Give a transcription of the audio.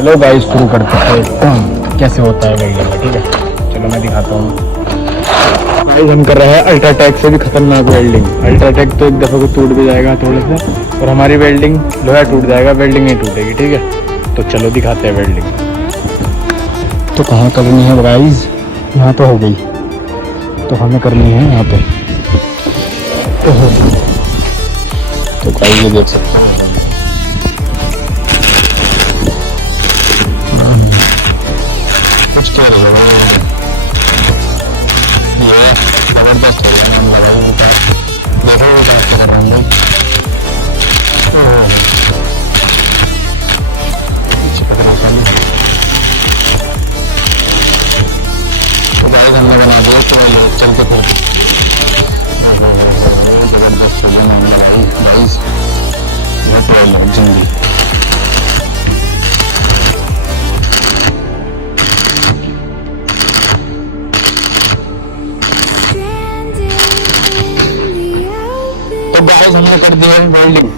चलो गाइस शुरू करते हैं कैसे होता है वेल्डिंग, ठीक है। चलो मैं दिखाता हूँ गाइस। हम कर रहे हैं अल्ट्राटेक से भी खतरनाक वेल्डिंग। अल्ट्राटेक तो एक दफ़े को टूट भी जाएगा थोड़े से, और हमारी वेल्डिंग लोहा टूट जाएगा, वेल्डिंग नहीं टूटेगी, ठीक है। तो चलो दिखाते हैं वेल्डिंग। तो कहाँ करनी है गाइस? यहाँ तो हो गई, तो हमें करनी है यहाँ पे। तो गाइस ये देख सकते हैं, कुछ कह रहे हो ये जबरदस्त हो गया। हम लगा देखो बात कर रहे हैं पीछे पकड़ नहीं। तो गाइस हमने बना दिया, तो ये चलते फिरते जबरदस्त हो गया। हमने लगाई गाइस बहुत प्रॉब्लम जिंदगी। तो गाइस हमने कर दिया वेल्डिंग।